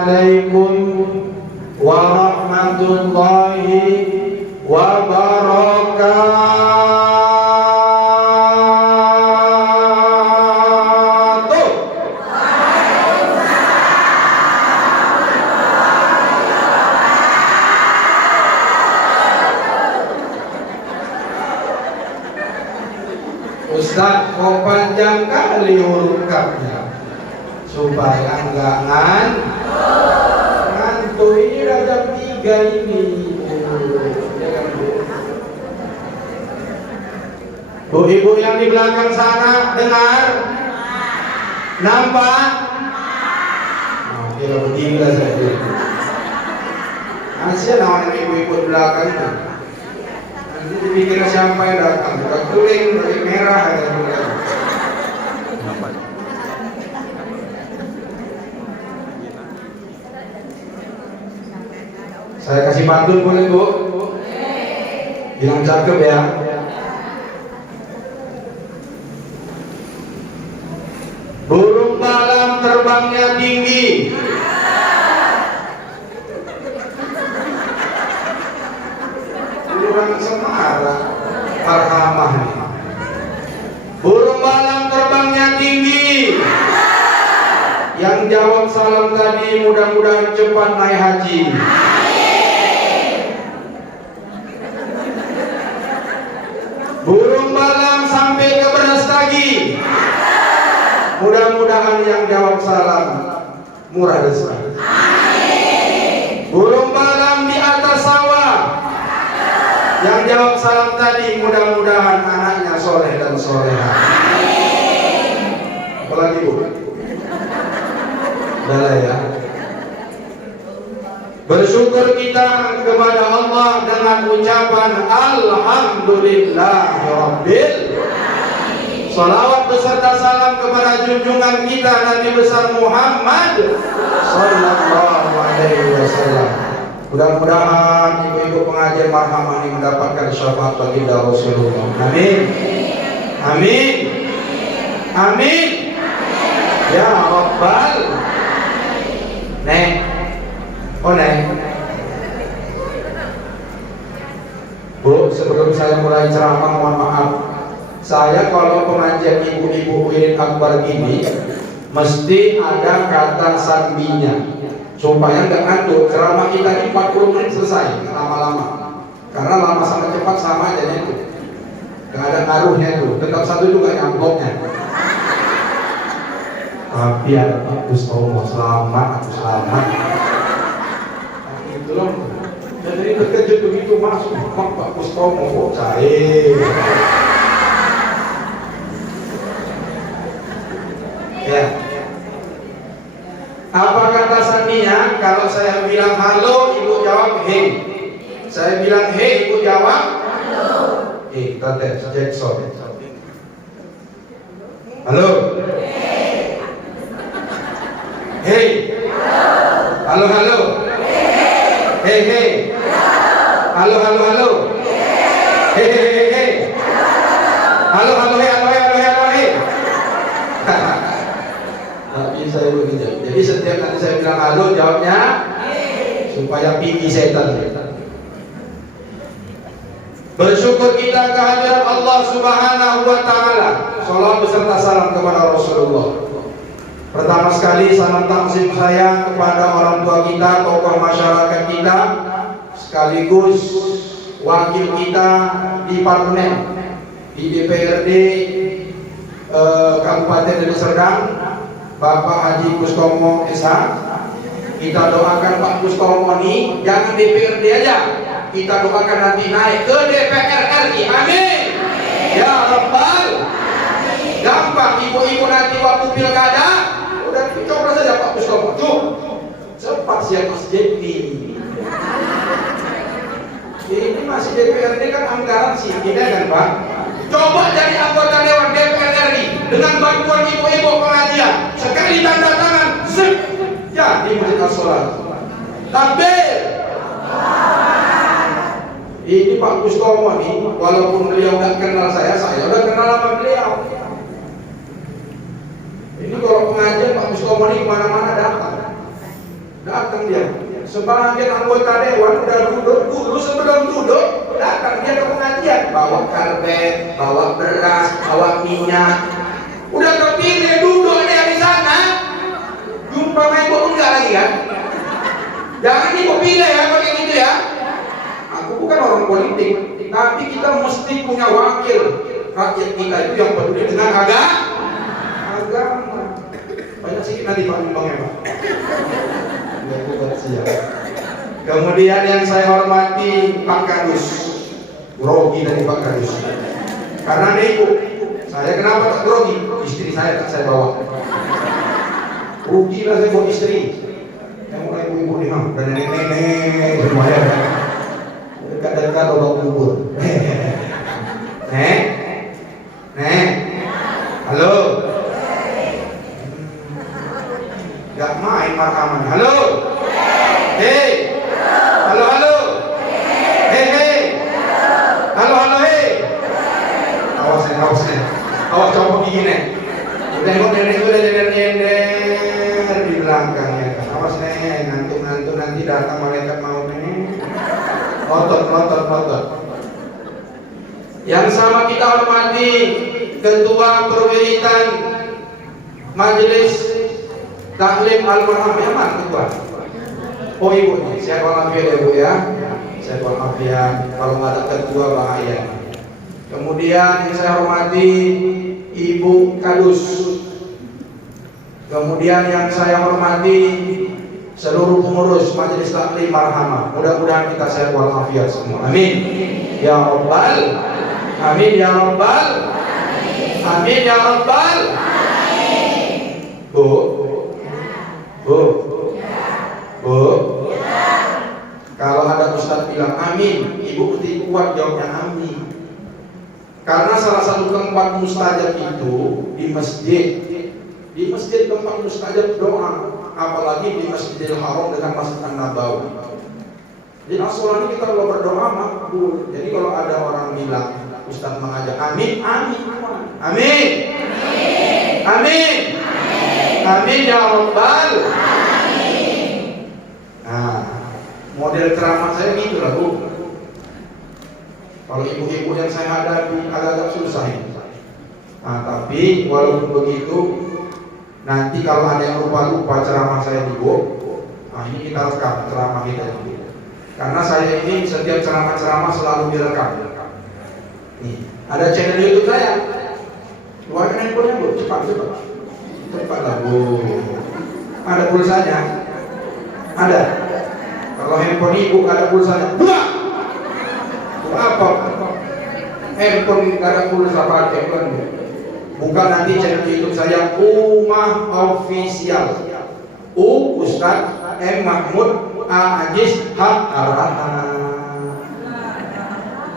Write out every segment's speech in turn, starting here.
Assalamualaikum warahmatullahi wabarakatuh. Ustaz, kok panjang kali huruf kapnya supaya enggak ngantuk. Ini jam 3 ini. Bu, ibu yang di belakang sana dengar? Nampak? Kira begini lah saja. Masih lawan ibu-ibu belakang itu. Nanti dipikir siapa yang datang? Bukan kuning, bukan merah, ada bukan. Saya kasih pantun boleh Bu? Bilang cakep ya. Burung malam terbangnya tinggi. Orang Semarang, Farhamah nih. Burung malam terbangnya tinggi. Yang jawab salam tadi mudah-mudahan cepat naik haji. Burung malam sampai ke Brastagi. Mudah-mudahan yang jawab salam murah rezeki. Burung malam di atas sawah. Yang jawab salam tadi mudah-mudahan anaknya soleh dan soleha. Apalagi Bu? Udah lah ya. Bersyukur kita kepada Allah dengan ucapan Alhamdulillahirabbil. Salawat beserta salam kepada junjungan kita Nabi besar Muhammad sallallahu alaihi wasallam. Mudah-mudahan ibu-ibu pengajian marhamah ini mendapatkan syafaat baginda Rasulullah. Amin. Amin. Amin. Ya Rabbal. Neng. Oh Neng. Bu, sebelum saya mulai ceramah mohon maaf. Saya kalau pengajian ibu-ibu wirid akbar gini mesti ada kata sambinya supaya nggak ngantuk. Ceramah kita ini 40 menit selesai, lama-lama. Karena lama sama cepat sama aja itu. Nggak ada ngaruhnya itu. Tetap satu juga nyamploknya. Tapi ada Pak Kustomo, selamat, aku selamat. Itu loh. Jadi terkejut begitu masuk Pak Kustomo kok cair. Ya. Apa kata sandinya? Kalau saya bilang halo, ibu jawab hey. Saya bilang hey, ibu jawab halo. Kita tes Jackson. Halo. Hey. Halo halo. Hey hey. Halo halo halo. Hey hey hey hey. Halo halo hey halo hey halo hey halo hey. Tapi saya begitu. Jadi setiap kali saya bilang halo jawabnya supaya pipi setan. Bersyukur kita kehadiran Allah Subhanahu wa taala. Salawat beserta salam kepada Rasulullah. Pertama sekali salam takzim saya kepada orang tua kita, tokoh masyarakat kita, sekaligus wakil kita di parlemen, di DPRD Kabupaten Deli Serdang, Bapak Haji Kustomo SH. Kita doakan Pak Kustomo ini jangan DPRD aja, kita doakan nanti naik ke DPR RI. Amin. Ya Rabbal. Gampang, ibu-ibu nanti waktu pilkada udah coba saja Pak Kustomo tuh cepat siap masjid ini masih DPRD kan anggaran sih tidak kan Pak. Coba jadi anggota Dewan DPR RI dengan bantuan ibu-ibu pengajian sekali tanda tangan zip jadi masjid as-salat. Takbir. Ini Pak Kustomo nih walaupun beliau nggak kenal saya udah kenal sama beliau. Ini kalau pengajian Pak Kustomo ini kemana-mana datang. Datang dia. Sebagian anggota dewan udah duduk sebelum duduk datang dia ke pengajian, bawa karpet, bawa beras, bawa minyak. Udah kepilih duduk dia di sana. Jumpa main ibu enggak lagi kan? Jangan ibu pilih ya pakai gitu ya. Aku bukan orang politik, tapi kita mesti punya wakil. Rakyat kita itu yang peduli dengan agama. Banyak sedikit nanti Pak Nimbang ya Pak. Kemudian yang saya hormati Pak Kadus, grogi dari Pak Kadus. Karena dia ibu, saya kenapa tak grogi? Istri saya tak saya bawa. Rugi lah saya bawa istri. Yang mulai ibu-ibu nih mah, dan nenek-nenek semuanya. Dekat-dekat orang kubur. Nek, halo. Gak main marhaman. Halo. Hei. Halo. Hei. Halo. Hei. Awas. Awas coba begini. Udah nenek di belakang ya. Awas nih, ngantuk nanti datang malaikat mau nih. Ngotot. Yang sama kita hormati Ketua Perwiritan Majelis Taklim Al-Marham Yaman Ketua. Oh ibu nih, saya walafiat ya ibu ya. Saya walafiat, kalau nggak ada ketua bahaya. Kemudian yang saya hormati Ibu Kadus. Kemudian yang saya hormati seluruh pengurus Majelis Taklim Marhamah. Mudah-mudahan kita sehat walafiat semua. Amin. Ya Rabbal. Amin ya Rabbal. Amin ya Rabbal. Bu. Kalau ada ustaz bilang amin, ibu mesti kuat jawabnya amin. Karena salah satu tempat mustajab itu di masjid. Di masjid tempat mustajab doa, apalagi di Masjidil Haram dengan Masjid An-Nabawi. Di as-sholani kita kalau berdoa makbul. Jadi kalau ada orang bilang ustaz mengajak amin. Amin ya Rabbal. Nah, model ceramah saya gitu lah Bu. Kalau ibu-ibu yang saya hadapi agak-agak susah ini. Nah, tapi walaupun begitu, nanti kalau ada yang lupa ceramah saya di Bu, nah ini kita rekam ceramah kita ini. Karena saya ini setiap ceramah selalu direkam. Nih, ada channel YouTube saya. Keluarkan handphonenya Bu, cepatlah Bu. Ada pulsanya? Ada. Kalau handphone ibu gak ada pulsanya, buang. Apa? Handphone gak ada pulsa pakai kan? Buka nanti channel YouTube saya Umah Official. Ustaz M Mahmud A Ajis Hak Arahan.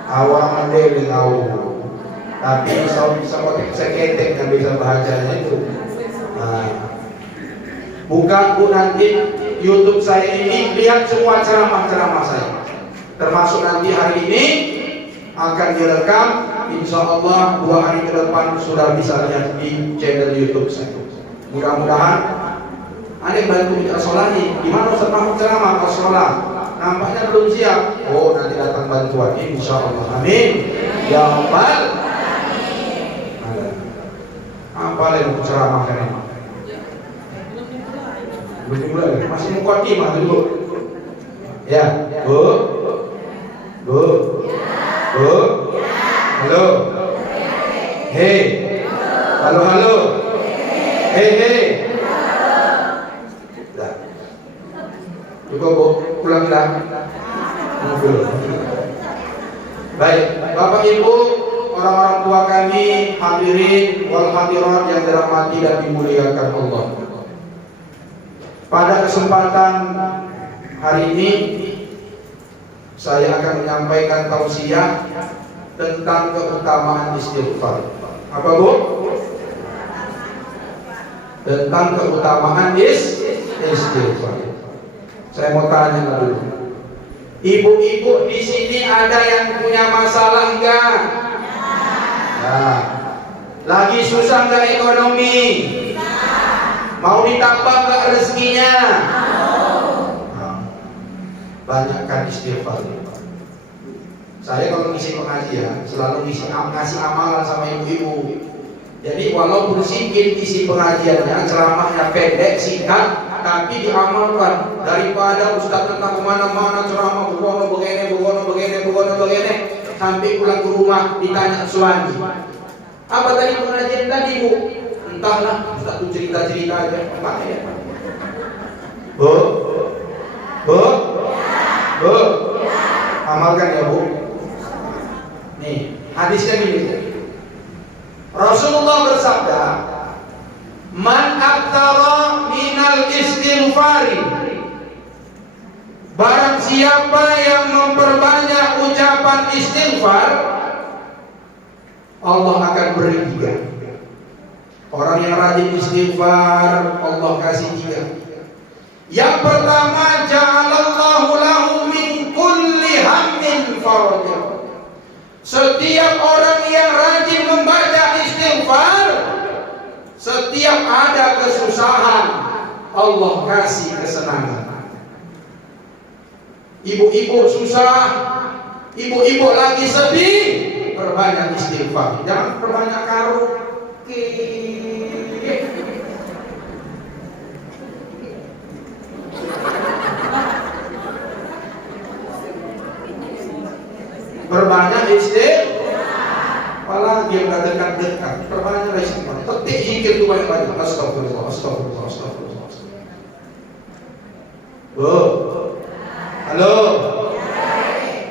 Awal model tahu. Tapi bisa pakai seketek yang bisa bahasanya itu. Nah, buka Bu nanti YouTube saya ini, lihat semua ceramah-ceramah saya. Termasuk nanti hari ini akan direkam. Insya Allah 2 hari ke depan sudah bisa lihat di channel YouTube saya. Mudah-mudahan ada yang bantu kita sholat nih. Gimana Ustaz Mahmud ceramah pas sholat? Nampaknya belum siap. Oh nanti datang bantuan. Insya Allah. Amin. Ya Rabbal. Apa lagi mau ceramah kan ini? Belum dimulai, masih mukadimah dulu. Ya, Bu. Halo. Hei. Halo. Hei. Dah. Cukup Bu, pulang dah. Baik, Bapak Ibu, orang-orang tua kami, hadirin wal hadirat yang dirahmati dan dimuliakan Allah. Pada kesempatan hari ini saya akan menyampaikan tausiah tentang keutamaan istighfar. Apa Bu? Tentang keutamaan istighfar. Saya mau tanya dulu. Ibu-ibu di sini ada yang punya masalah enggak? Nah, lagi susah enggak ekonomi? Mau ditambah nggak rezekinya? banyakkan istighfar. Saya kalau ngisi pengajian selalu ngasih amalan sama ibu-ibu. Jadi walaupun singkat isi pengajiannya, ceramahnya pendek, singkat, tapi diamalkan. Daripada ustaz tentang kemana-mana ceramah begini, sampai pulang ke rumah ditanya suami, apa tadi pengajian tadi bu? Entahlah, ustaz tuh cerita-cerita aja. Mana ya? Bu, amalkan ya bu. Nih, hadisnya gini. Rasulullah bersabda, "Man aktsara minal istighfari." Barang siapa yang memperbanyak ucapan istighfar, Allah akan beri 3. Orang yang rajin istighfar, Allah kasih 3. Yang pertama, ja'alallahu lahu min kulli hammin faraja. Setiap orang yang rajin membaca istighfar, setiap ada kesusahan, Allah kasih kesenangan. Ibu-ibu susah, ibu-ibu lagi sedih, perbanyak istighfar. Jangan perbanyak karaoke. Perbanyak istighfar. Apalagi yang gak dekat-dekat, perbanyak istighfar. Ketik zikir itu banyak-banyak. Astagfirullah, astagfirullah, astagfirullah. Bu, halo.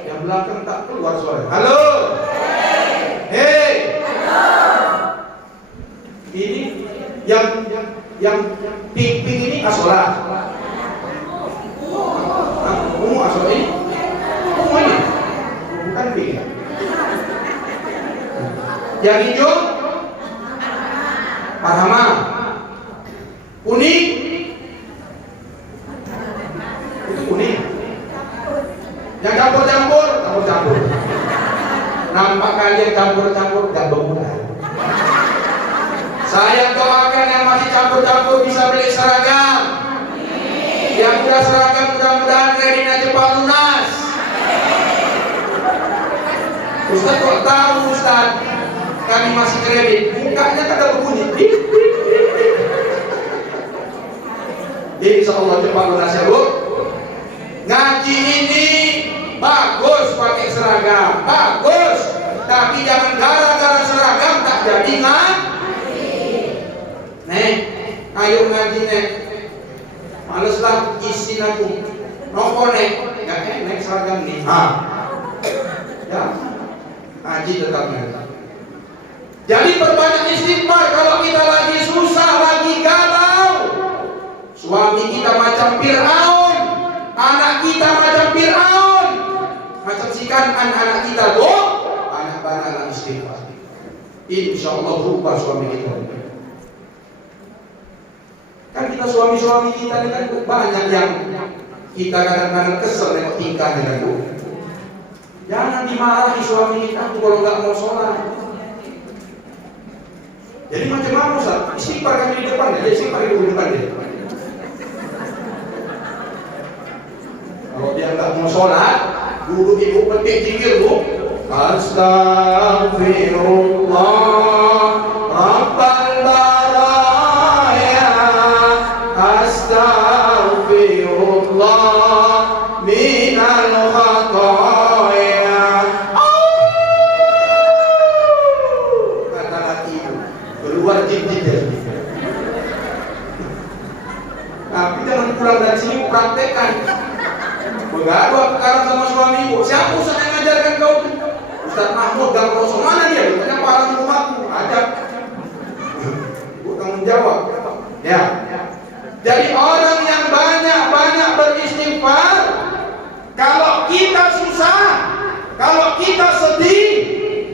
Yang belakang tak keluar suara. Halo. Hei. Ini yang ping-ping ini asolat. Asolat ini. Ini. Bukan ping. Yang hijau Parhama. Kuning itu kuning. Yang campur-campur. Nampak kalian campur-campur gak berguna. Saya doakan yang masih campur-campur bisa beli seragam. Yang udah seragam mudah-mudahan kreditnya cepat lunas. Ustaz kok tahu Ustaz? Kami masih kredit. Mukanya kada berbunyi. Insya Allah cepat lunas ya bu. Ngaji ini bagus pakai seragam, bagus. Tapi jangan gara-gara seragam tak jadi ngaji. Nek, ayo ngaji nek. Maleslah isi aku. Nopo nek, gak enak seragam nih. Ya, ngaji tetap ngaji. Jadi perbanyak istighfar kalau kita lagi susah, lagi galau. Suami kita macam Fir'aun, anak kita macam Fir'aun, macam sikan anak kita bu, anak-anak istighfar. Insya Allah berubah suami kita. Kan kita suami-suami kita kan banyak yang kita kadang-kadang kesel dengan tingkahnya kan bu. Jangan dimarahi suami kita kalau nggak mau sholat. Jadi macam mana Ustaz? Istighfar kami di depan ya, istighfar di depan dia. Kalau dia nggak mau sholat, dulu ibu petik zikir bu. Astaghfirullah Rabbal baraya, Astaghfirullah minal khataya. Kata laki ibu keluar jin-jin dari sini. Tapi jangan pulang dari sini praktekkan. Mengadu sekarang sama suami ibu. Siapa Ustaz yang ngajarkan kau? Ustaz Mahmud dan Rasul mana dia? Banyak orang di rumahku. Ajak. Ibu tanggung jawab. Ya. Jadi orang yang banyak beristighfar, kalau kita susah, kalau kita sedih,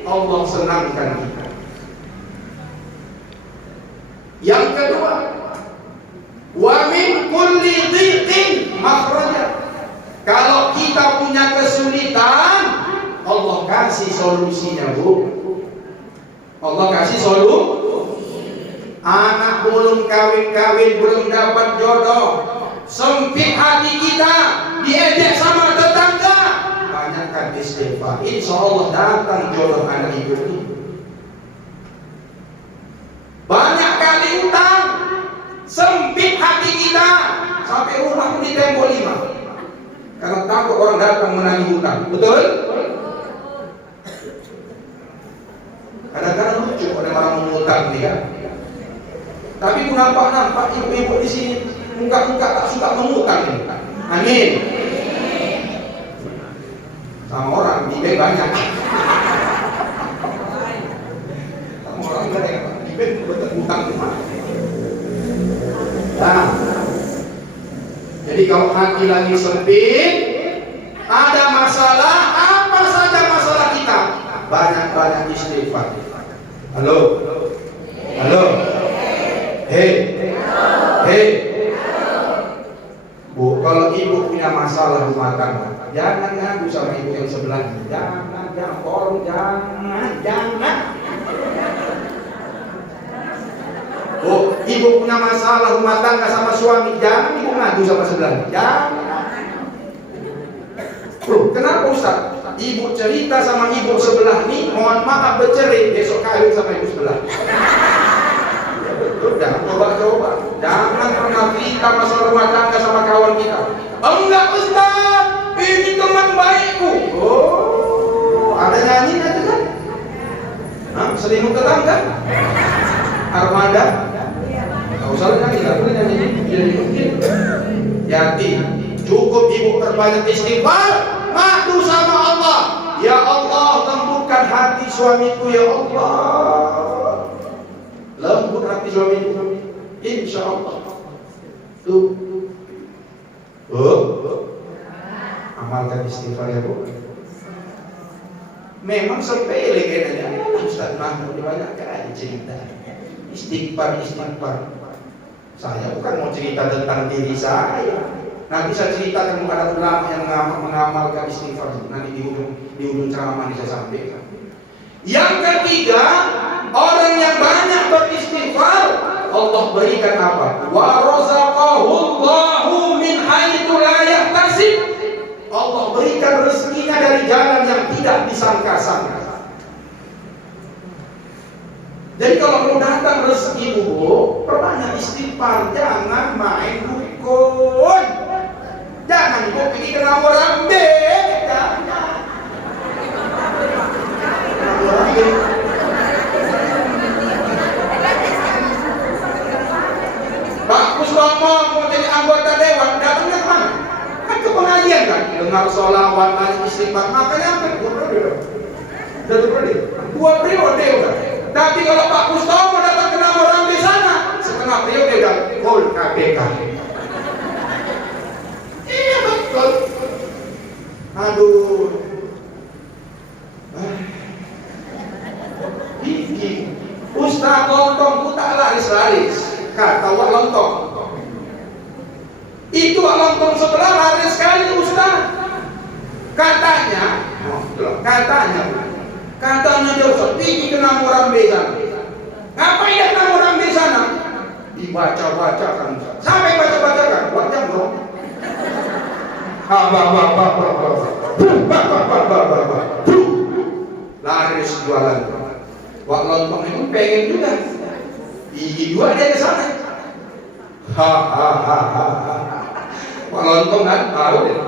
Allah senangkan kita. Yang kedua, wa min kulli dhiqin makhraja. Kalau kita punya kesulitan, Allah kasih solusinya bu. Allah kasih solusi. Anak belum kawin-kawin, belum dapat jodoh, sempit hati kita, diejek sama banyakkan istighfar. Insya Allah datang jodoh anak ibu ini. Banyak kali utang, sempit hati kita, sampai rumah pun ditembok 5 karena takut orang datang menagih utang. Betul? Kadang-kadang lucu ada orang mengutang nih kan. Tapi aku nampak ibu-ibu di sini muka-muka tak suka mengutang ini. Amin. Sama orang di banyak. Sama orang banyak. Utang rumah. Nah, jadi kalau hati lagi sempit, ada masalah, apa saja masalah kita, banyak-banyak istighfar. Halo, halo, hei, Bu, kalau ibu punya masalah rumah tangga, jangan ngadu sama ibu yang sebelah. Jangan, tolong jangan. Oh, ibu punya masalah rumah tangga sama suami, jangan ibu ngadu sama sebelah. Jangan. Loh, kenapa Ustaz? Ibu cerita sama ibu sebelah nih, mohon maaf bercerai, besok kawin sama ibu sebelah. Ya betul, jangan coba-coba. Jangan pernah cerita masalah rumah tangga sama kawan kita. Enggak Ustaz, ini teman baikku. Oh, ada nyanyinya itu kan? Selimut tetangga? Armada? Gak usah nyanyi, gak boleh nyanyi. Yati, cukup ibu perbanyak istighfar, ngadu sama Allah. Ya Allah, lembutkan hati suamiku ya Allah. Lembut hati suamiku, insya Allah. Tuh, amalkan istighfar ya Bu. Memang sepele kayaknya. Ustaz Mahmud banyak kali cerita. Istighfar. Saya bukan mau cerita tentang diri saya. Nanti saya ceritakan kepada ulama yang mengamalkan istighfar. Nanti di ujung ceramah saya sampaikan. Yang ketiga, orang yang banyak beristighfar, Allah berikan apa? Wa razaqahullahu min haitsu la yahtasib. Allah berikan rezekinya dari jalan yang tidak disangka-sangka. Jadi kalau mau datang rezeki Bu, perbanyak istighfar, jangan main dukun. Jangan ibu pergi ke Rawarambe. Jangan. Pak Kuswomo mau jadi anggota dewan, datangnya kemana? Kan ke pengajian kan? Dengar sholawat, baca istighfar, makanya apa? 2 periode udah. Tapi kalau Pak Kuswomo datang ke Rawarambe sana, setengah periode udah gol KPK. Iya betul. Aduh. Gigi. Ustaz lontong tak laris-laris. Kata wak lontong. Itu wak lontong sebelah laris sekali Ustaz. Katanya dia Ustaz, pergi ke Rawarambe sana. Ngapain dia ke Rawarambe sana? Dibaca-bacakan. Sampai baca-bacakan. Buat jam dong. Laris jualan. Wak lontong itu pengen juga. Gigi 2 dia ke sana. Wak lontong kan tahu deh.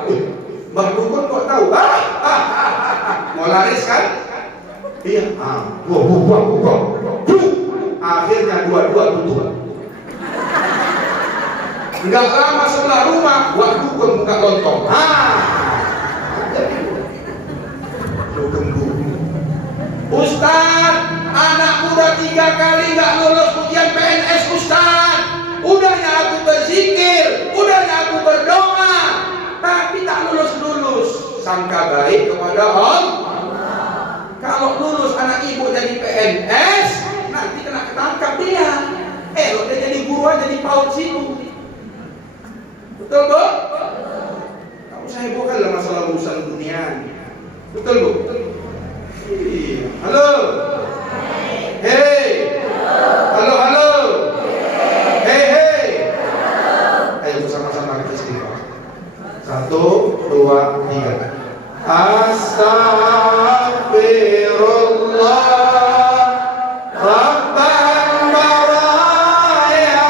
Mbak Dukun kok tahu? Mau laris kan? Iya. Akhirnya 2 tutup. Enggak lama setelah rumah, Wak Dukun buka lontong. Ustaz, anakku udah 3 kali nggak lulus ujian PNS Ustaz. Udahnya aku berzikir, udahnya aku berdoa, tapi tak lulus. Sangka baik kepada Allah. Kalau lulus anak ibu jadi PNS, nanti kena ketangkap dia. Dia jadi guru aja di PAUD situ. Betul Bu? Kamu saya bukanlah masalah urusan dunia. Betul Bu? Iya. Halo. Hei. Halo. Hei. Ayo bersama-sama kita istighfar. 1, 2, 3. Astaghfirullah Rabbal baraya.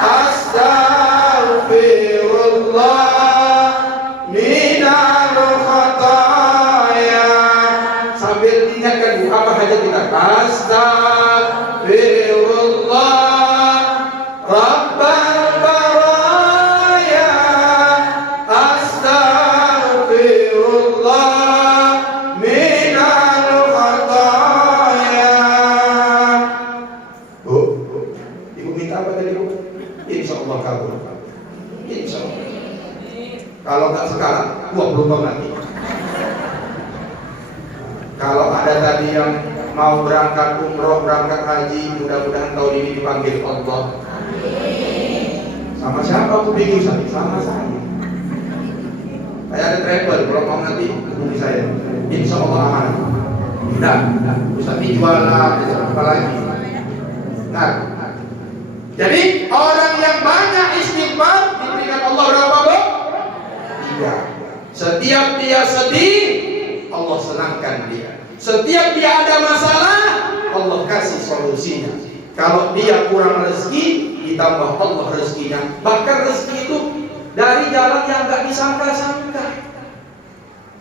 Astaghfirullah minal khataya. Sambil ingatkan apa hajat kita. Astaghfirullah Rabbal baraya. Astaghfirullah minal khataya. Bu, ibu minta apa tadi, Bu? Insya Allah kabul. Insya Allah. Kalau nggak sekarang, 20 tahun lagi. Kalau ada tadi yang mau berangkat umroh, berangkat haji, mudah-mudahan tahun ini dipanggil Allah. Sama siapa aku bingung, sama saya. Saya ada travel, kalau mau nanti hubungi saya. Insya Allah aman. Nah, Ustaz ini jualan, apa lagi? Nah, jadi orang yang banyak istighfar diberikan Allah berapa, Bu? 3. Setiap dia sedih, Allah senangkan dia. Setiap dia ada masalah, Allah kasih solusinya. Kalau dia kurang rezeki, ditambah Allah rezekinya. Bahkan rezeki itu dari jalan yang gak disangka-sangka.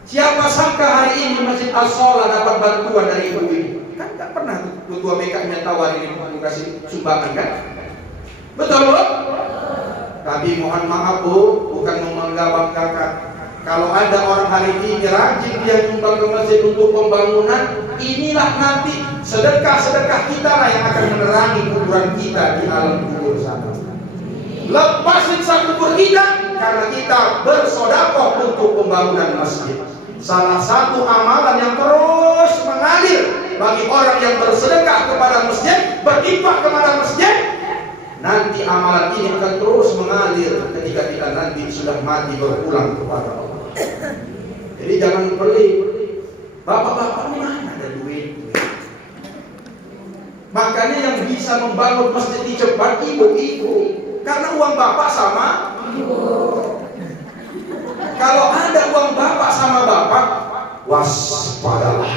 Siapa sangka hari ini Masjid As-Sholah dapat bantuan dari ibu-ibu? Kan gak pernah ketua BK-nya tawarin ibu kasih sumbangan, kan? Betul, Bu? Tapi mohon maaf, Bu, bukan membangga-banggakan. Kalau ada orang hari ini rajin dia nyumbang ke masjid untuk pembangunan, inilah nanti sedekah-sedekah kita lah yang akan menerangi kuburan kita di alam kubur sana. Lepas siksa kubur kita, karena kita bersedekah untuk pembangunan masjid. Salah satu amalan yang terus mengalir bagi orang yang bersedekah kepada masjid, berinfak kepada masjid, nanti amalan ini akan terus mengalir ketika kita nanti sudah mati berpulang kepada Allah. Jadi jangan pelit. Bapak-bapak mana ada duit? Makanya yang bisa membangun masjid ini cepat ibu-ibu, karena uang bapak sama ibu. Kalau ada uang bapak sama bapak, waspadalah.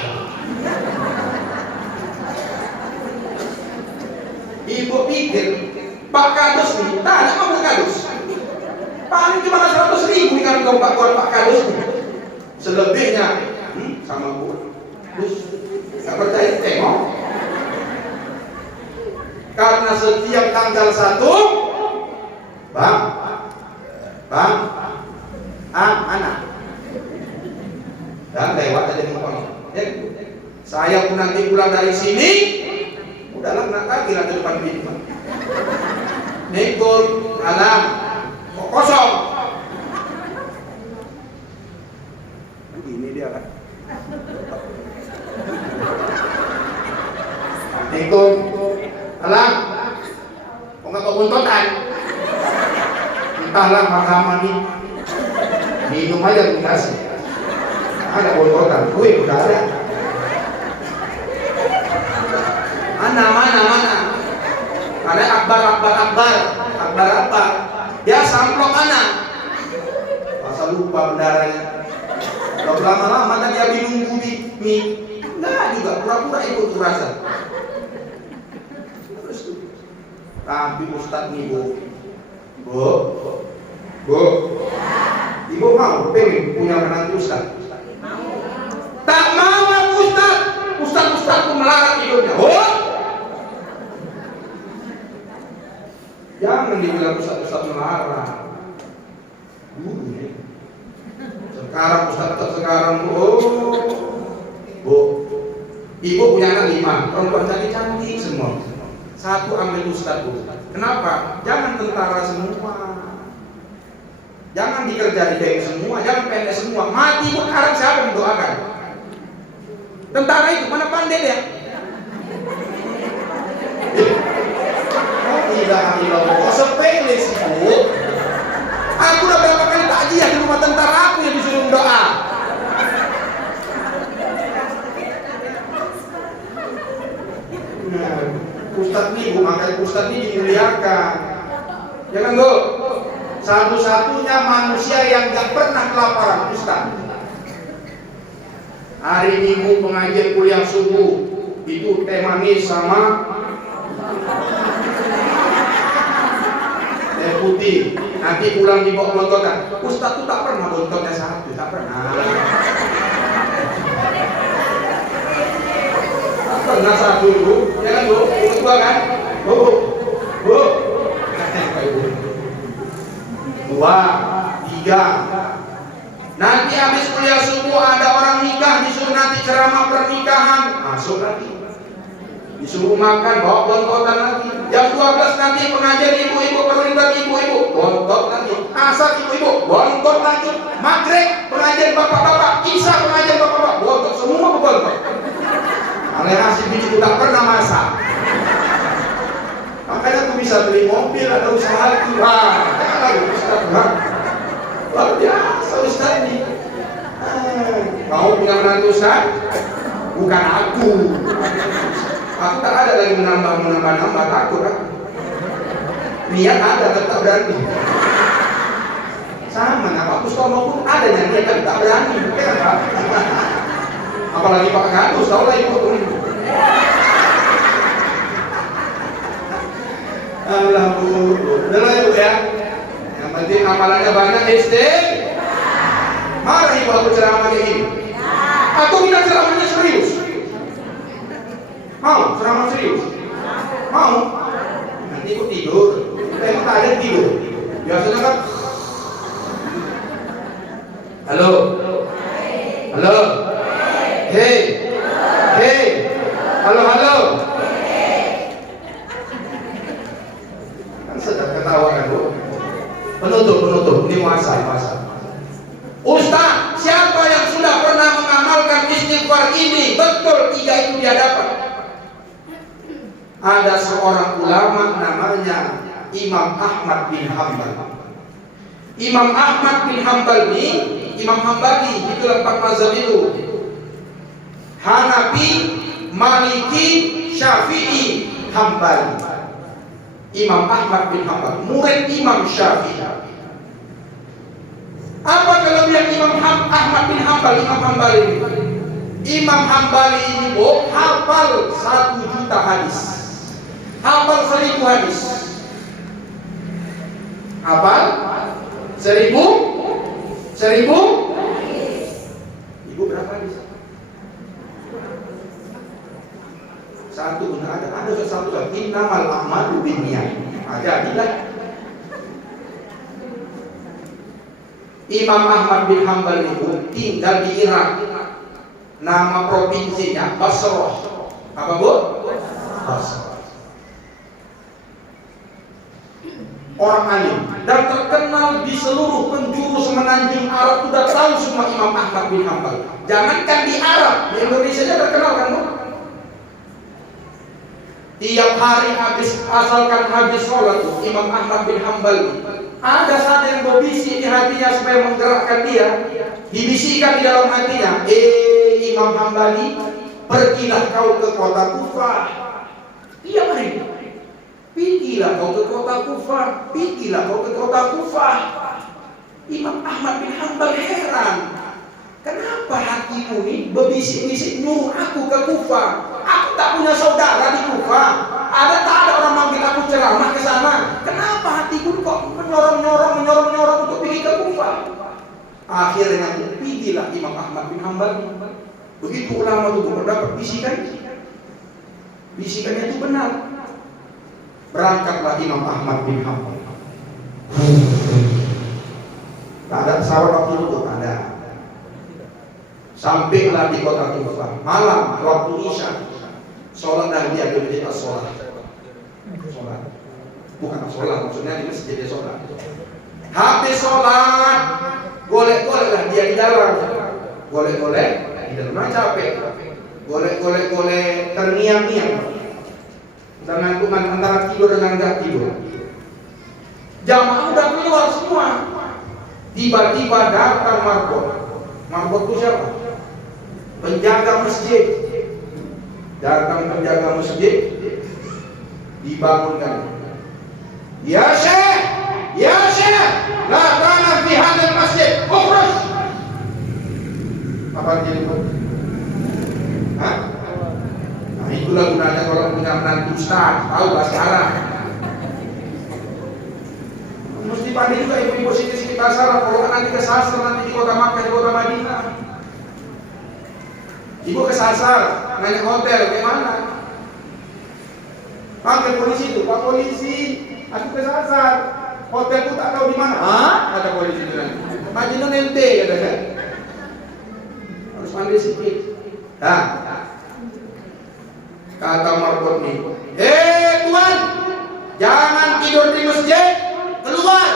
Ibu pikir Pak Kadus nih, tak ada apa Pak Kadus. Paling cuma 100.000 di kantong Pak Kadus. Selebihnya sama Bu. Terus nggak percaya tengok. Karena setiap tanggal 1, Bang, anak, dan lewat aja ngomong. Saya pun nanti pulang dari sini, udahlah nak lagi lah di depan pintu. Nikul, alam, kosong. Ini dia kan. Nikul, alam, kok nggak kebuntutan? Entahlah mahkamah ini. Minum aja dikasih. Ada buntutan, kue udah ada. Mana? Ada akbar apa? Dia samplok mana? Masa lupa bendaranya. Kalau lama-lama kan dia bingung mie. Enggak juga, pura-pura ikut rasa. Terus tapi Ustaz nih, Bu. Ibu mau pengen punya menantu Ustaz? Tak mau Ustaz. Ustaz melarang hidupnya. Jangan dibilang Ustaz melarang. Sekarang Bu. Ibu punya anak 5, perempuan cantik semua. 1 ambil Ustaz, Bu. Kenapa? Jangan tentara semua. Jangan dikerja di BM semua, jangan PNS semua. Mati pun sekarang siapa yang doakan? Tentara itu mana pandai dia? Tidak kok sepele sih, Bu. Aku udah berapa kali takjiah di rumah tentara aku yang disuruh doa. Nah, Ustadz nih, Bu, makanya Ustadz ini dimuliakan. Jangan, Bu. Satu-satunya manusia yang gak pernah kelaparan Ustadz. Hari Minggu pengajian kuliah subuh itu teh manis sama teh putih. Nanti pulang dibawa bontotan. Ustaz tuh tak pernah bontotnya satu, tak pernah. Tak pernah satu dulu, ya kan bu? Kedua kan? Bu, bu. Dua, tiga. Nanti habis kuliah subuh ada orang nikah, disuruh nanti ceramah pernikahan, masuk lagi. Disuruh makan, bawa bontotan lagi. Jam 12 nanti pengajian ibu-ibu, perlintas ibu-ibu, bontot lagi. Asar ibu-ibu, bontot lagi. Maghrib pengajian bapak-bapak, isya pengajian bapak-bapak, bontot semua bontot. Oleh nasi biji tak pernah masak. Makanya aku bisa beli mobil, ada usaha lagi. Wah, lagi Ustaz, luar biasa Ustaz ini. Mau punya menantu Ustaz? Bukan aku. Aku tak ada lagi menambah takut kan? Niat ada tetap berani. Sama, Pak Kustomo pun ada yang niat tak berani, ya Pak. Apalagi Pak Kadus, tahu lah ibu. Allah bu, udah lah ibu ya. Yang penting amalannya banyak SD. Marah ibu aku ceramah kayak gini. Atau kita ceramahnya serius? Mau ceramah serius? Mau? Nanti aku tidur. Kita tak ada tidur. Biasanya kan. Halo. Halo. Hei. Hei. Halo halo. Kan sedang ketawa kan bu. Penutup. Ini masa. Ustaz, siapa yang sudah pernah mengamalkan istighfar ini? Betul 3 itu dia dapat. Ada seorang ulama namanya Imam Ahmad bin Hanbal. Imam Ahmad bin Hanbal ini, Imam Hambali, itulah 4 mazhab itu. Hanafi, Maliki, Syafi'i, Hambali. Imam Ahmad bin Hanbal, murid Imam Syafi'i. Apa kelebihan Imam Ahmad bin Hanbal, Imam Hambali ini? Imam Hambali ini hafal 1 juta hadis. Hafal 1000 hadis. Hafal 1000? Ibu berapa hadis? Satu benar ada satu lagi. Innamal a'malu binniyat. Ada tidak? Imam Ahmad bin Hanbal itu tinggal di Irak. Nama provinsinya Basrah. Apa bu? Basrah. Orang alim dan terkenal di seluruh penjuru semenanjung Arab, sudah tahu semua Imam Ahmad bin Hanbal. Jangankan di Arab, di Indonesia aja terkenal kan bu? Tiap hari asalkan habis sholat tuh, Imam Ahmad bin Hanbal ada saat yang berbisik di hatinya supaya menggerakkan dia, dibisikkan di dalam hatinya, Imam Hambali, pergilah kau ke kota Kufah. Iya mari. Pergilah kau ke kota Kufah. Pergilah kau ke kota Kufah. Imam Ahmad bin Hanbal heran. Kenapa hatimu ini berbisik-bisik nyuruh aku ke Kufah? Aku tak punya saudara di Kufah. Tak ada orang manggil aku ceramah ke sana. Kenapa hatiku kok menyorong untuk pergi ke Kufah? Akhirnya pergilah Imam Ahmad bin Hanbal. Begitu ulama itu mendapat bisikan. Bisikannya itu benar. Berangkatlah Imam Ahmad bin Hanbal. Tak ada pesawat waktu itu, ada. Sampailah di kota Kufah. Malam waktu Isya, sholat dan dia di masjid as-sholat. Bukan sholat, maksudnya di masjid dia sholat. Habis sholat, golek-goleklah dia di dalam. Golek-golek di dalam capek. Golek-golek terngiang-ngiang. Dengan antara tidur dengan enggak tidur. Jamaah udah keluar semua. Tiba-tiba datang marbot. Marbot itu siapa? Penjaga masjid. Datang penjaga masjid, dibangunkan. Ya Syekh, la kana fi hadzal masjid. Ukhruj. Apa dia itu? punya menantu ustaz, tahu bahasa Arab. Mesti pandai juga ibu-ibu sedikit bahasa Arab. Kalau nanti kesasar nanti di kota Makkah, di kota Madinah. Ibu kesasar, nanya hotel, gimana? Panggil polisi itu, Pak polisi, aku kesasar. Hotelku tak tahu di mana. Hah? Kata polisi itu nanti. Majnun ente, katakan. Harus pandai sedikit. Nah, kata marbot nih, tuan, jangan tidur di masjid, keluar.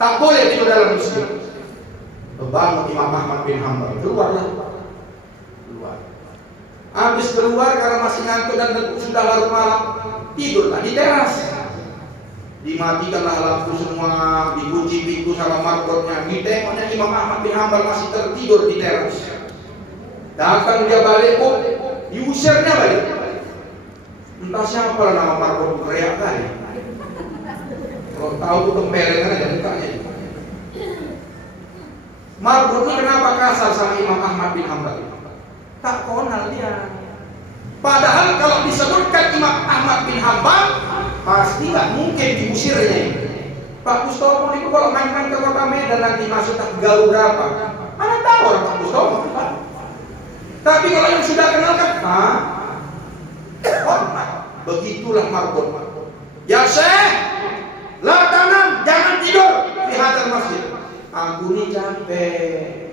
Tak boleh tidur dalam masjid. Bangun Imam Ahmad bin Hanbal, keluarlah. Keluar. Habis keluar karena masih ngantuk dan sudah larut malam, tidurlah di teras. Dimatikanlah lampu semua, dikunci pintu sama marbotnya. Ditengoknya Imam Ahmad bin Hanbal masih tertidur di teras. Datang dia balik, diusirnya balik. Entah siapa lah nama marbot teriak kali. Kalau tahu tuh tempelengan aja mukanya. Marbot ini kenapa kasar sama Imam Ahmad bin Hanbal? Tak kenal dia. Padahal kalau disebutkan Imam Ahmad bin Hanbal, pasti nggak mungkin diusirnya. Pak Mustomo itu kalau main-main ke kota Medan nanti masuk tak gaul berapa? Mana tahu orang Pak Mustomo? Tapi kalau yang sudah kenal kan, hormat. Begitulah marbot. Ya Syekh, lah tanam, jangan tidur di hadar masjid. Aku ini capek.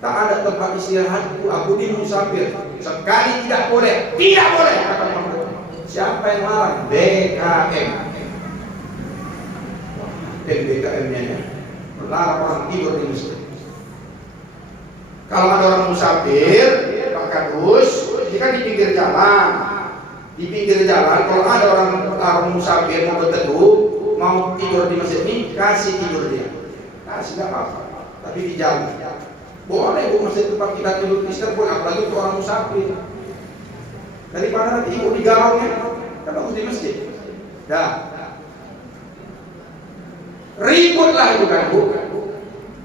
Tak ada tempat istirahatku, aku ini musafir. Sekali tidak boleh, tidak boleh, kata marbot. Siapa yang larang? BKM. Dan BKM-nya melarang orang tidur di masjid. Kalau ada orang musafir, Pak Kadus, ini kan di pinggir jalan. Di pinggir jalan, kalau ada orang musafir mau berteduh, mau tidur di masjid ini, kasih tidur dia. Kasih nggak apa-apa. Tapi di jalan. Boleh bu, masjid tempat kita tidur Kristen pun, apalagi untuk orang musafir. Daripada nanti ibu di gaungnya, kan bagus di masjid. Dah. Ributlah itu kan bu.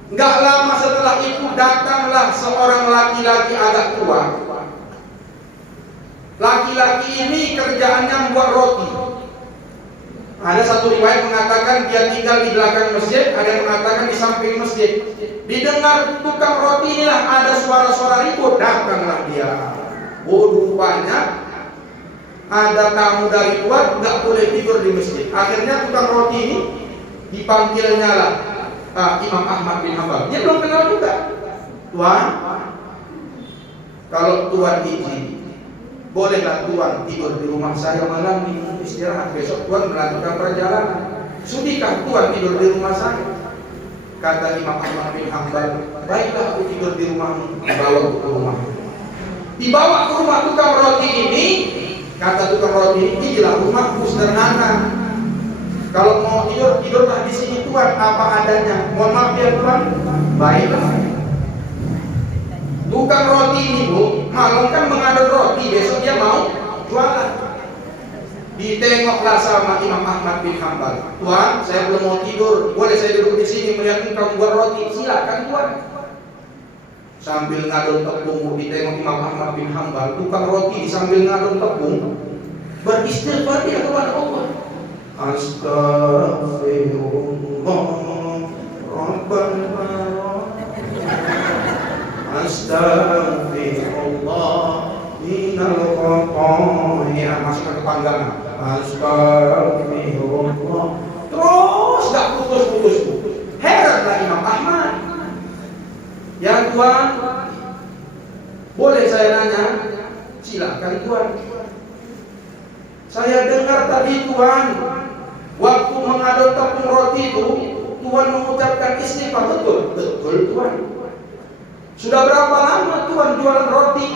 Nggak lama setelah itu datanglah seorang laki-laki agak tua. Laki-laki ini kerjaannya membuat roti. Ada satu riwayat mengatakan dia tinggal di belakang masjid, ada yang mengatakan di samping masjid. Didengar tukang roti inilah ada suara-suara ribut, datanglah dia. Rupanya ada tamu dari luar, nggak boleh tidur di masjid. Akhirnya tukang roti ini dipanggilnya lah Imam Ahmad bin Hanbal. Dia belum kenal juga. Tuan, kalau Tuan izin, bolehlah Tuan tidur di rumah saya malam ini istirahat, besok Tuan melanjutkan perjalanan. Sudikah Tuan tidur di rumah saya? Kata Imam Ahmad bin Hanbal, baiklah aku tidur di rumahmu. Dibawa ke rumah. Dibawa ke rumah tukang roti ini. Kata tukang roti ini, inilah rumahku sederhana. Kalau mau tidur, tidurlah di sini Tuan, apa adanya. Mohon maaf ya Tuan. Baiklah. Tukang roti ini bu, malam kan mengadon roti, besok dia mau jualan. Ditengoklah sama Imam Ahmad bin Hanbal. Tuan, saya belum mau tidur, boleh saya duduk di sini melihat engkau buat roti? Silakan Tuan. Sambil ngadon tepung, ditengok Imam Ahmad bin Hanbal, tukang roti sambil ngadon tepung, beristighfar dia kepada Allah. Astaghfirullah Rabbana Astaghfirullah minal khataaya. Masukkan ke panggangan. Astaghfirullah. Terus gak putus-putus. Heranlah Imam Ahmad. Ya Tuan, boleh saya nanya? Silakan Tuan. Saya dengar tadi Tuan, waktu mengadon tepung roti itu, Tuan mengucapkan istighfar. Betul? Betul Tuan. Sudah berapa lama Tuan jualan roti?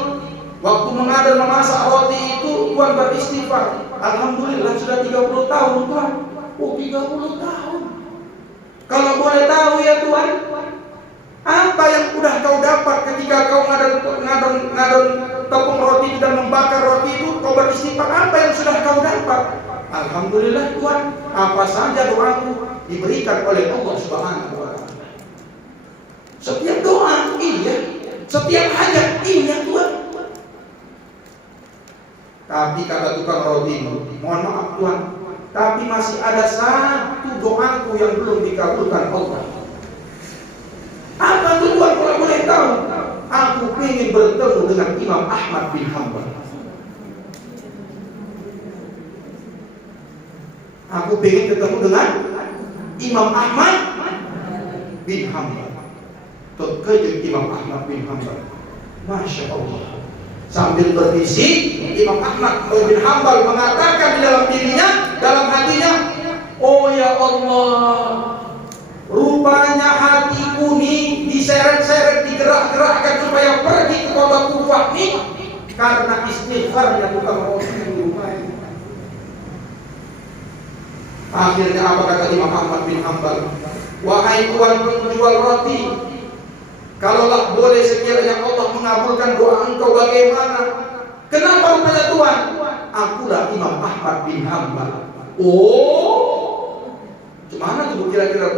Waktu mengadon memasak roti itu, Tuan beristighfar. Alhamdulillah sudah 30 tahun Tuan. Oh 30 tahun. Kalau boleh tahu ya Tuan, apa yang udah kau dapat ketika kau ngadon tepung roti dan membakar roti itu, kau beristighfar, apa yang sudah kau dapat? Alhamdulillah Tuhan, apa saja doaku diberikan oleh Allah Subhanahu wa Ta'ala. Setiap doa, iya. Setiap hajat, iya Tuhan. Tapi Tadi kata tukang roti, mohon maaf Tuhan, tapi masih ada satu doaku yang belum dikabulkan Allah. Apa tuh Tuhan kalau boleh tahu? Aku ingin bertemu dengan Imam Ahmad bin Hanbal. Aku ingin ketemu dengan Imam Ahmad bin Hanbal. Terkejut Imam Ahmad bin Hanbal. Masya Allah. Sambil berbisik, Imam Ahmad bin Hanbal mengatakan di dalam dirinya, dalam hatinya, oh ya Allah, rupanya hatiku ini diseret-seret, digerak-gerakkan supaya pergi ke kota Kufah ini karena istighfarnya tukang roti di rumahnya. Akhirnya apa kata Imam Ahmad bin Hanbal? Wahai tuan penjual roti, kalaulah boleh sekiranya Allah mengabulkan doa engkau bagaimana? Kenapa rupanya Tuhan? Akulah Imam Ahmad bin Hanbal. Oh, gimana tuh kira-kira?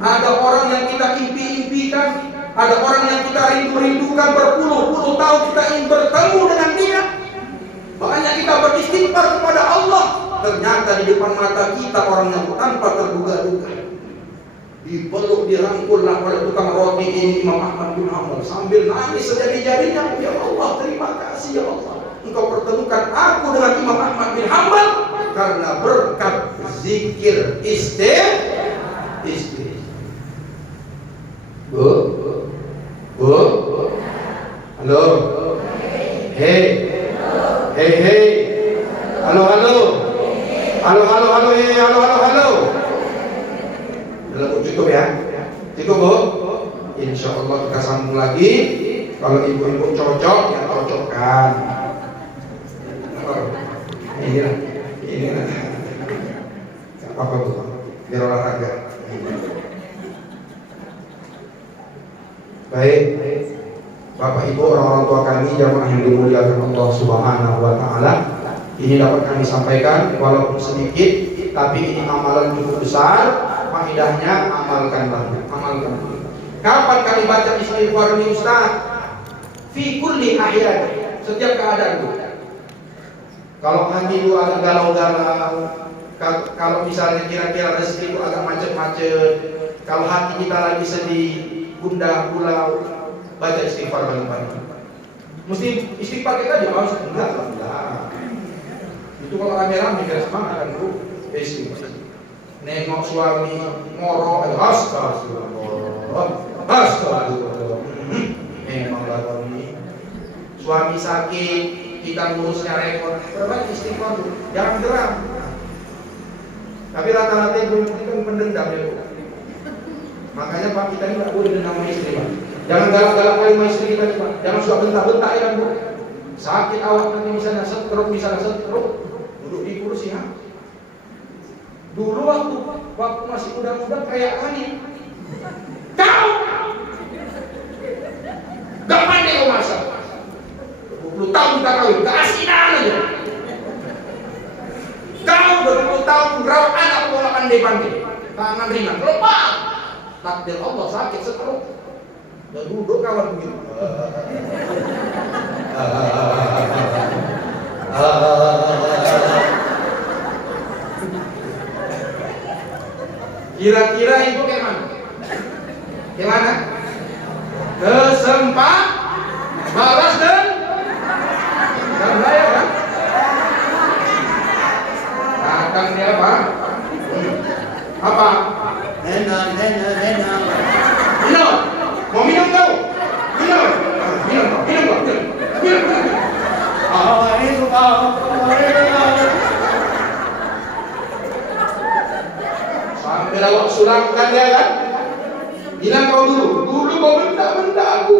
Ada orang yang kita impi-impikan, ada orang yang kita rindu-rindukan berpuluh-puluh tahun kita ingin bertemu dengan dia. Makanya kita beristighfar kepada Allah. Ternyata di depan mata kita orang yang tanpa terduga-duga dipeluk, dirangkullah oleh tukang roti ini Imam Ahmad bin Hanbal sambil nangis sejadi-jadinya. Ya Allah, terima kasih ya Allah, engkau pertemukan aku dengan Imam Ahmad bin Hanbal karena berkat zikir istighfar. Bu, halo, hei, halo, cukup ya, cukup Bu. Insya Allah kita sambung lagi. Kalau ibu-ibu cocok, ya cocokkan. Ini lah, gak apa-apa Bu, biar olahraga. Baik, Bapak Ibu, orang-orang tua kami, jamaah yang dimuliakan Allah Subhanahu wa Ta'ala, ini dapat kami sampaikan walaupun sedikit, tapi ini amalan cukup besar. Faedahnya amalkanlah. Kapan kali baca istighfar ini Ustaz? Fi kulli ahyan, setiap keadaan. Kalau hati itu agak galau-galau, kalau misalnya kira-kira rezeki itu agak macet-macet, kalau hati kita lagi sedih, gundah gulau, baca istighfar banyak-banyak. Mesti istighfar kita harus enggak. Itu kalau rame-rame kira semangat kan Bu. Istighfar. Nengok suami ngoro, astagfirullah. Memang bapak ini suami sakit, kita ngurusnya repot. Berbaik istighfar, jangan geram. Tapi rata-rata ibu itu kan pendendam ya Bu. Makanya Pak, kita ini nggak boleh dendam sama istri Pak. Jangan galak-galak kali sama istri kita Pak. Jangan suka bentak-bentak ya Bu. Sakit awak nanti misalnya stroke, duduk di kursi ha. Dulu waktu masih muda-muda kayak ani. Kau gak pandai kau masak. 20 tahun kita kawin, keasinan aja. Kau 20 tahun merawat anak kau gak pandai-pandai. Tangan ringan, lepas. Takdir Allah sakit stroke. Dan duduk kawan begitu. Kira-kira ibu kayak mana? Gimana? Kesempat, balas dan bayar kan? Akan dia apa? Apa? Minum. Mau minum kau? Minum. Sambil awak sulamkan dia kan? Bilang kau dulu kau bentak aku.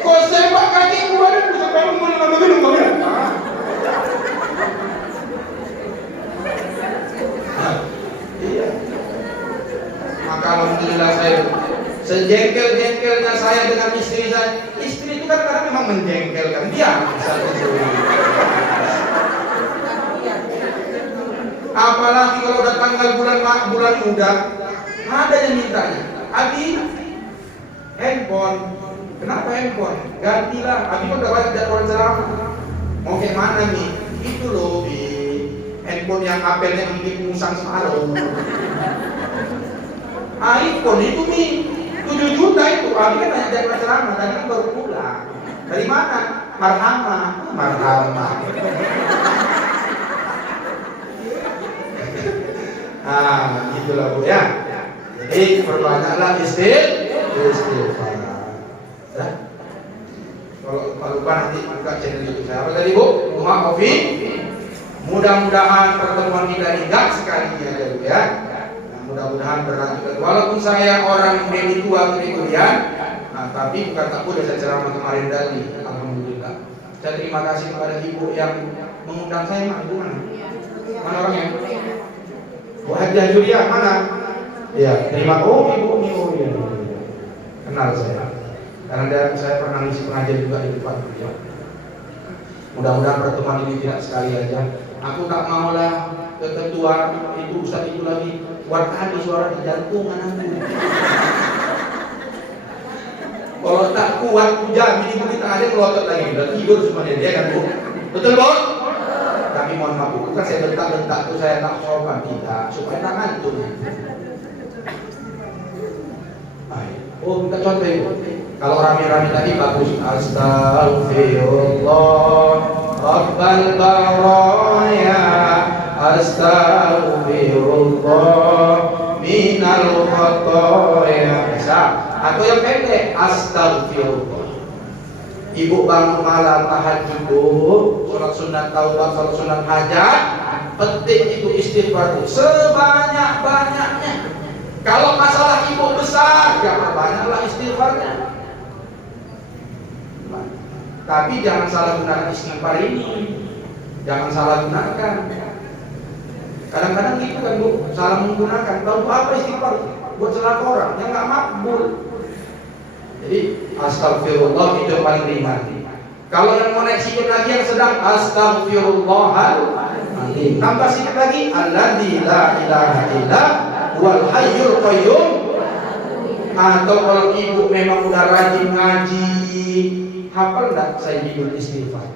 Kau sepak kaki ku badan ku sampai minum. Iya. Maka alhamdulillah saya sejengkel-jengkelnya saya dengan istri saya. Istri itu kan karena memang menjengkelkan dia. Apalagi kalau udah tanggal bulan muda, ada yang mintanya, Abi, handphone. Kenapa handphone? Gantilah. Abi kan udah banyak jadwal ceramah. Mau kayak mana nih? Itu loh di handphone yang apelnya bikin musang separuh. iPhone itu nih 7 juta itu. Abi kan banyak jadwal ceramah dan kan baru pulang. Dari mana? Marhama. Itulah Bu ya. Jadi perbanyaklah istighfar. Ya. Kalau lupa nanti buka channel YouTube saya. Apa tadi Bu? Rumah Kopi. Mudah-mudahan pertemuan kita indah sekali aja Bu ya. Nah, mudah-mudahan berlanjut. Walaupun saya orang yang tua kemudian, tapi bukan tak udah saya ceramah kemarin tadi. Alhamdulillah. Saya terima kasih kepada Ibu yang mengundang saya. Ibu mana? Mana orangnya? Bu Haji Julia mana? Ya, terima Ibu ya. Kenal saya. Karena saya pernah ngisi pengajian juga di depan beliau. Mudah-mudahan pertemuan ini tidak sekali aja. Aku tak maulah ketua itu Ustaz itu lagi kuat tadi suara di jantung anakku. Kalau tak kuat jamin itu kita ada melotot lagi, udah tidur semuanya dia kan Bu. Betul Bu? Tapi mohon maaf, bukan saya bentak-bentak tuh saya tak sopan tidak, supaya tak ngantuk. Oh, minta contoh Ibu. Kalau rame-rame tadi bagus. Astaghfirullah Rabbal baraya, astaghfirullah minal khotoya. Bisa. Atau yang pendek, astaghfirullah. Ibu bangun malam tahajud, sholat sunat taubat, sholat sunat hajat, petik itu istighfar sebanyak-banyaknya. Kalau masalah ibu besar, ya banyaklah istighfarnya. Tapi jangan salah gunakan istighfar ini. Jangan salah gunakan. Kadang-kadang gitu kan Bu, salah menggunakan. Tahu apa istighfar? Buat celaka orang yang nggak makbul. Jadi astagfirullah itu yang paling ringan. Kalau yang mau naik sikit lagi yang sedang astagfirullahaladzim. Tambah sikit lagi alladzi la ilaha illa wal hayyul qayyum. Atau kalau ibu memang udah rajin ngaji, hafal enggak Sayyidul Istighfar?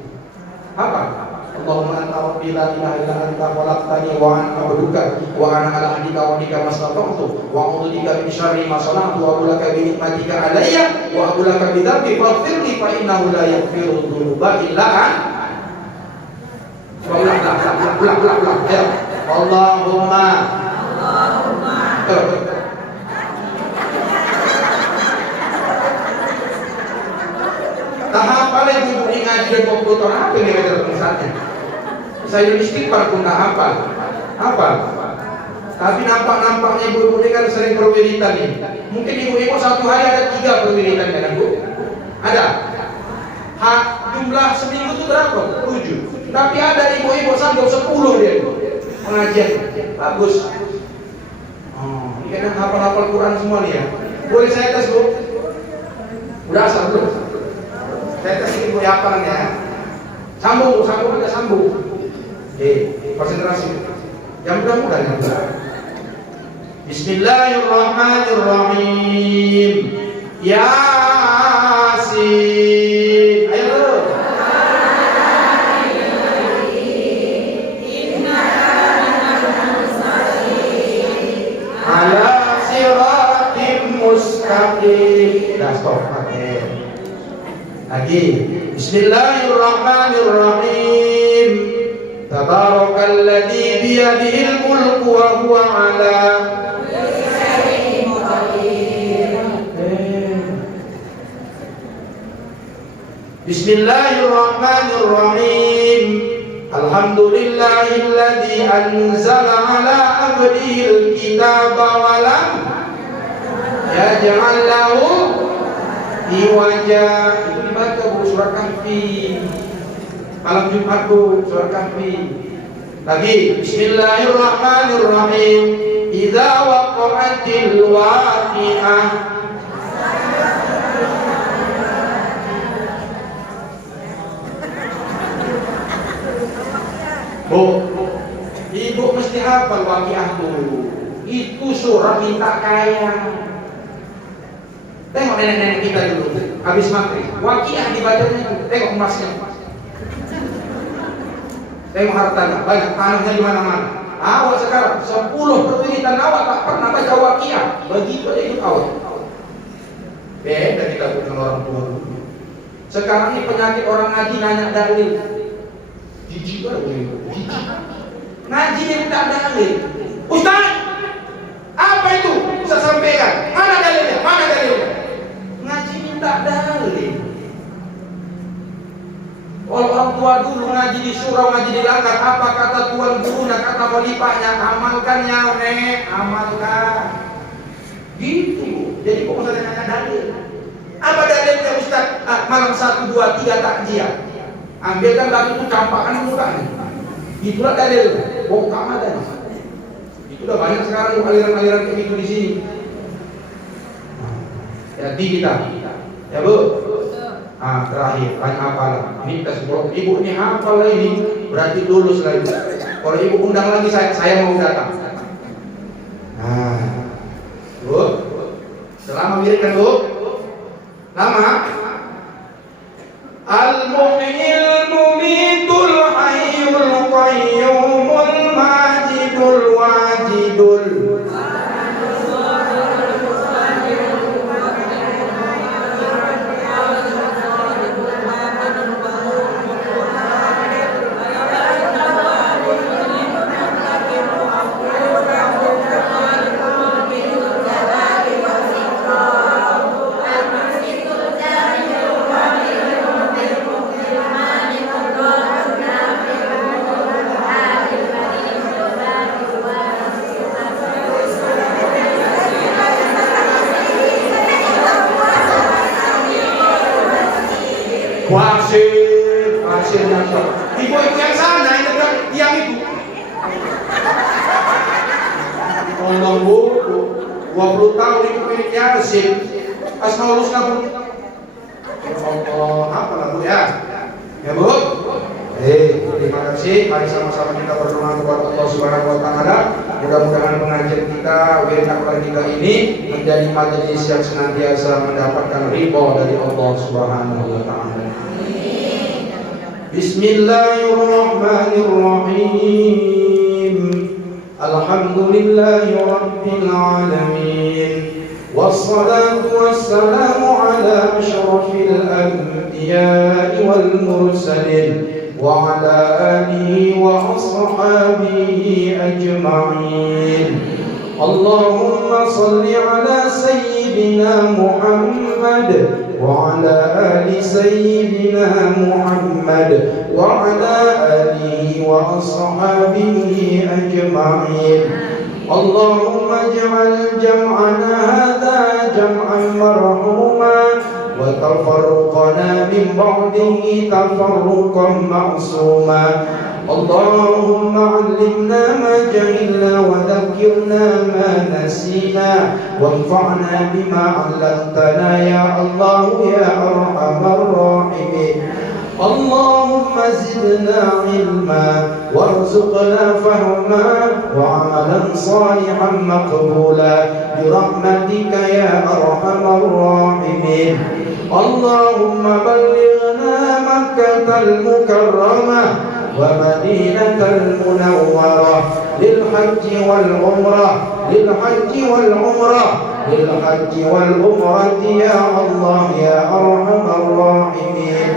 Hafal? Allahumma anta rabbi la ilaha illa anta khalaqtani wa ana abduka wa ana ala ahdika wa nika mastata'tu wa a'udzu bika min syarri ma sana'tu wa a'udzu bika bi ni'matika alayya wa a'udzu bika bi dhanbi faghfirli fa innahu la yaghfiru dzunuba illa anta. Allahumma tahap paling ibu di ngaji dan komputer apa yang ada tulisannya? Saya istighfar pun tak hafal. Tapi nampak-nampaknya ibu ini kan sering perwiritan ini. Mungkin ibu-ibu satu hari ada 3 perwiritan kan Bu? Ada. Jumlah seminggu itu berapa? 7. Tapi ada ibu-ibu sampai 10 dia pengajian. Bagus. Ini kan hafal-hafal Quran semua nih ya. Boleh saya tes Bu? Udah asal belum? Saya tes ibu hafalannya. Sambung aja sambung. Konsentrasi. Yang mudah-mudahan ya. Bismillahirrahmanirrahim. Yasin. Ayo. Ala siratim mustaqim. Dah stop. Lagi. Bismillahirrahmanirrahim. Tabarakalladzi biyadihil mulku wa huwa ala kulli syai'in qadir. Bismillahirrahmanirrahim. Alhamdulillahilladzi anzala ala abdihil kitaba wa lam yaj'al lahu iwaja. Itu dibaca Bu surat Kahfi. Malam Jumat Bu surat Kahfi. Lagi Bismillahirrahmanirrahim. Idza waqa'atil waqi'ah. Bu, ibu mesti hafal waqi'ah dulu. Itu surah minta kaya. Tengok nenek-nenek kita dulu, habis maghrib, waqiah dibacanya itu. Tengok emasnya, tengok hartanya, banyak tanahnya di mana-mana. Awak sekarang 10 perwiritan awak tak pernah baca waqiah, begitu aja hidup awak. Beda kita punya orang tua dulu. Sekarang ini penyakit orang ngaji nanya dalil, jijik banget, jijik. Ngaji dia minta dalil. Ustaz, apa itu? Ustaz sampaikan. Mana dalilnya? Mana dalilnya? Ngaji minta dalil. Orang tua dulu ngaji di surau, ngaji di langgar. Apa kata tuan gurunya, kata khalifahnya? Amalkan ya nek, amalkan. Gitu. Jadi kok Ustaz nanya dalil? Apa dalilnya Ustaz? Malam 1, 2, 3 takjiah. Ambilkan batu itu campakkan mukanya. Itulah dalil. Bongkar ada. Itu udah banyak sekarang aliran-aliran kayak gitu di sini. Jadi kita, ya Bu. Terakhir, tanya hafalan. Ini tes ibu ini hafal ini, berarti lulus lagi. Kalau ibu undang lagi saya mau datang. Bu, selama mirip kan Bu? Lama. Al-Muhyil Mumitul Hayyul Qayyumul Majidul Wajidul. Pasirnya ibu-ibu yang sana yang itu ngomong Bu 20 tahun ikut milik Yasin pas mau lulus nabung. Allah apa lah Bu ya Bu. Terima kasih. Mari sama-sama kita berdoa kepada Allah Subhanahu wa taala. Mudah-mudahan pengajian kita, wirid akbar kita ini menjadi majelis yang senantiasa mendapatkan ridha dari Allah Subhanahu wa taala. Bismillahirrahmanirrahim. Alhamdulillahi rabbil alamin. Wassalatu wassalamu ala asyrafil anbiya'i wal mursalin wa ala alihi wa ashabihi ajma'in. Allahumma salli ala sayyidina Muhammad وعلى آل سيدنا محمد وعلى آله وأصحابه أجمعين. اللهم اجعل جمعنا هذا جمعا مرحوما وتفرقنا من بعده تفرقا معصوما. اللهم علمنا ما جهلنا وذكرنا ما نسينا وانفعنا بما علمتنا يا الله يا أرحم الراحمين. اللهم زدنا علما وارزقنا فهما وعملا صالحا مقبولا برحمتك يا أرحم الراحمين. اللهم بلغنا مكة المكرمة ومدينة المنورة للحج والعمرة للحج والعمرة للحج والعمرة يا الله يا أرحم الراحمين.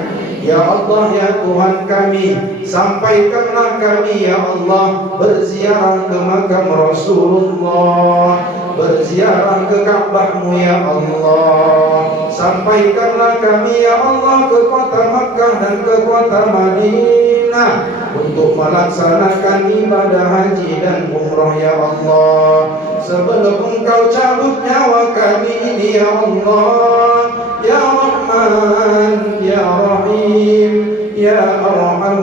Ya Allah ya Tuhan kami, sampaikanlah kami ya Allah berziarah ke makam Rasulullah, berziarah ke Ka'bah-Mu ya Allah. Sampaikanlah kami ya Allah ke kota Makkah dan ke kota Madinah untuk melaksanakan ibadah haji dan umrah ya Allah. Sebelum Engkau cabut nyawa kami ini ya Allah, ya Rahman ya Rahim ya Arhamar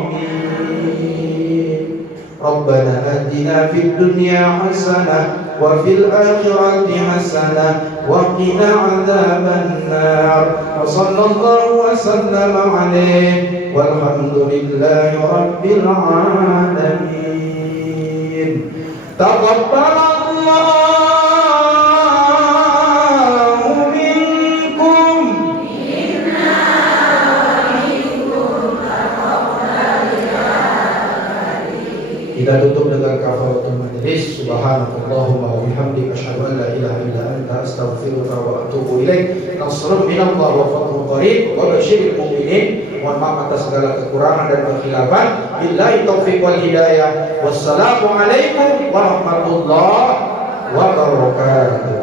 Rahimin. Rabbana atina fid dunya hasanah wa fil akhirati hasanah wa qina adzaban nar. Wa sallallahu wa sallama alaihi walhamdulillahi rabbil alamin. Taqabbalallahu Kita tutup dengan kafaratul majlis. Subhanakallahumma wa bihamdika asyhadu an la ilaha illa anta astaghfiruka wa atubu ilaik. Nasrun minallah wa fadlun qarib wa basyiril mu'minin. Mohon maaf atas segala kekurangan dan kekhilafan. Billahi taufiq wal hidayah. Wassalamualaikum warahmatullahi wabarakatuh.